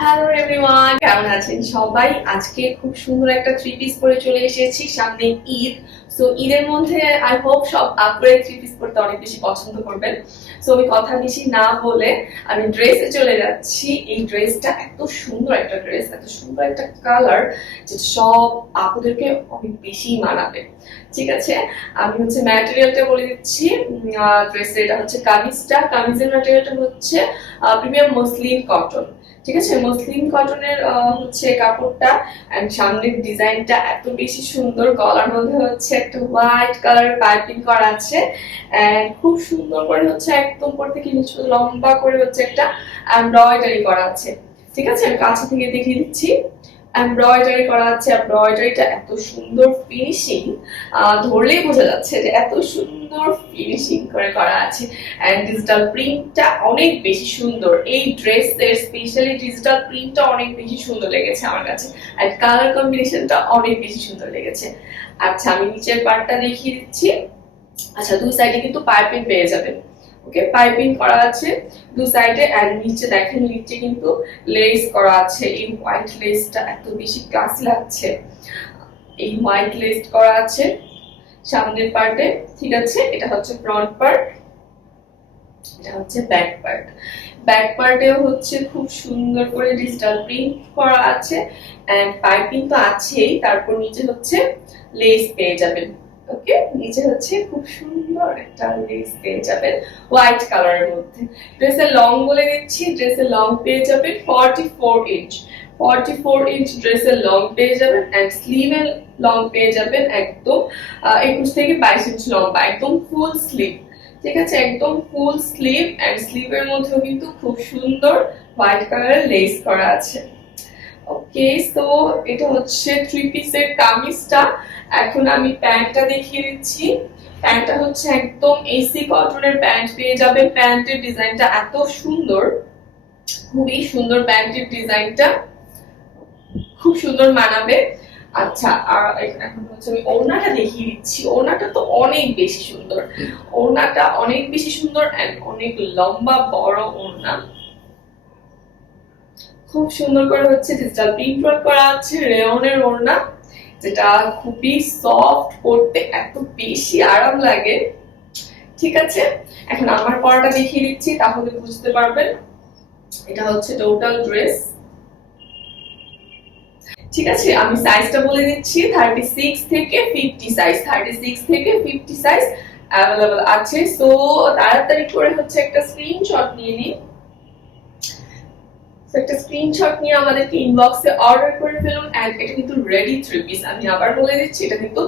Hello everyone, কেমন আছেন সবাই? আজকে খুব সুন্দর একটা থ্রি পিস পরে চলে এসেছি। সামনে ঈদ, সো ঈদের মধ্যে আই হোপ সব আপুরা থ্রি পিস পরতে অনেক বেশি পছন্দ করবেন। সো আমি কথা বেশি না বলে আমি ড্রেসে চলে যাচ্ছি। এই ড্রেসটা এত সুন্দর একটা ড্রেস, এত সুন্দর একটা কালার, যেটা সব আপুদেরকে অনেক বেশি মানাবে। ঠিক আছে, আমি হচ্ছে ম্যাটেরিয়ালটা বলে দিচ্ছি। ড্রেসের এটা হচ্ছে কামিজের ম্যাটেরিয়ালটা হচ্ছে প্রিমিয়াম মসলিন কটন। ঠিক আছে, মসলিন কটনের হচ্ছে কাপড়টা। এন্ড সামনের ডিজাইনটা এত বেশি সুন্দর, গলার মধ্যে হচ্ছে একটা হোয়াইট কালারের পাইপিং করা আছে। এন্ড খুব সুন্দর করে হচ্ছে একদম উপর থেকে নিচে লম্বা করে হচ্ছে একটা এমব্রয়ডারি করা আছে। ঠিক আছে, আমি কাছে থেকে দেখিয়ে দিচ্ছি। এমব্রয়ডারি করা আছে, এমব্রয়ডারিটা এত সুন্দর ফিনিশিং, ধরলেই বোঝা যাচ্ছে যে এত সুন্দর ফিনিশিং করে করা আছে। এন্ড ডিজিটাল প্রিন্টটা অনেক বেশি সুন্দর, এই ড্রেসের স্পেশালি ডিজিটাল প্রিন্টটা অনেক বেশি সুন্দর লেগেছে আমার কাছে। এন্ড কালার কম্বিনেশনটা অনেক বেশি সুন্দর লেগেছে। আচ্ছা, আমি নিচের পার্টটা দেখিয়ে দিচ্ছি। আচ্ছা, দুই সাইডে কিন্তু পাইপিং পেয়ে যাবেন। ওকে, পাইপিং করা আছে দু সাইডে। এন্ড নিচে দেখেন, নিচে কিন্তু লেস করা আছে। এই হোয়াইট লেসটা এত বেশি ক্লাসি লাগছে। এই হোয়াইট লেস করা আছে সামনের পার্টে। ঠিক আছে, এটা হচ্ছে ফ্রন্ট পার্ট, এটা হচ্ছে ব্যাক পার্ট। ব্যাক পার্টেও হচ্ছে খুব সুন্দর করে ডিজিটাল প্রিন্ট করা আছে। এন্ড পাইপিং তো আছেই, তারপর নিচে হচ্ছে লেস পেয়ে যাবেন। ওকে, নিচে হচ্ছে খুব সুন্দর একটা লেস পেয়ে যাবেন হোয়াইট কালারের মধ্যে। ড্রেসের লং বলে দিচ্ছি, ড্রেসের লং পেয়ে যাবেন 44 ইঞ্চ। 44 ইঞ্চ ড্রেসের লং পেয়ে যাবেন। এন্ড স্লিভের লং পেয়ে যাবেন একদম 21 থেকে 22 ইঞ্চ লম্বা, একদম ফুল স্লিভ। ঠিক আছে, একদম ফুল স্লিভ। এন্ড স্লিভের মধ্যেও কিন্তু খুব সুন্দর হোয়াইট কালারের লেস করা আছে। ওকে, সো এটা হচ্ছে থ্রি পিসের কামিজটা। এখন আমি প্যান্টটা দেখিয়ে দিচ্ছি। প্যান্টটা হচ্ছে একদম এসি কটনের প্যান্ট পেয়ে যাবেন। প্যান্টের ডিজাইনটা এত সুন্দর, খুবই সুন্দর প্যান্টের ডিজাইনটা, খুব সুন্দর মানাবে। আচ্ছা, আর এখন হচ্ছে আমি ওড়নাটা দেখিয়ে দিচ্ছি। ওড়নাটা তো অনেক বেশি সুন্দর, ওড়নাটা অনেক বেশি সুন্দর এন্ড অনেক লম্বা বড় ওড়না। খুব সুন্দর করে হচ্ছে ডিজিটাল প্রিন্ট ওয়ার্ক করা আছে, রেয়নের ওড়না, যেটা খুবই সফট, পরতে এত বেশি আরাম লাগে। ঠিক আছে, এখন আমার পরাটা দেখিয়ে দিচ্ছি, তাহলে বুঝতে পারবেন। এটা হচ্ছে টোটাল ড্রেস। ঠিক আছে, আমি সাইজটা বলে দিচ্ছি। 36 থেকে 50 সাইজ, 36 থেকে 50 সাইজ অ্যাভেলেবল আছে। সো তাড়াতাড়ি করে হচ্ছে একটা স্ক্রিনশট নিয়ে নিন। একটা স্ক্রিনশট নিয়ে আমাদেরকে ইনবক্সে অর্ডার করে ফেলুন। এন্ড এটা কিন্তু রেডি থ্রি পিস, আমি আবার বলে দিচ্ছি, এটা কিন্তু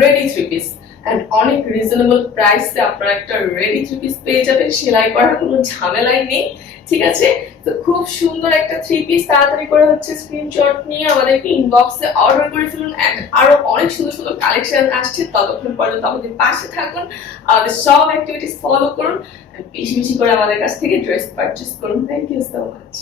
রেডি থ্রি পিস। এন্ড অনেক রিজনেবল প্রাইসে আপনারা একটা রেডি থ্রি পিস পেয়ে যাবেন, সেলাই করার কোনো ঝামেলাই নেই। ঠিক আছে, তো খুব সুন্দর একটা থ্রি পিস। তাড়াতাড়ি করে হচ্ছে স্ক্রিনশট নিয়ে আমাদেরকে ইনবক্সে অর্ডার করে ফেলুন। এন্ড আরো অনেক সুন্দর সুন্দর কালেকশন আসছে, ততক্ষণ পর্যন্ত আমাদের পাশে থাকুন, আমাদের সব অ্যাক্টিভিটিস ফলো করুন, বেশি বেশি করে আমাদের কাছ থেকে ড্রেস পারচেজ করুন। Thank you so much.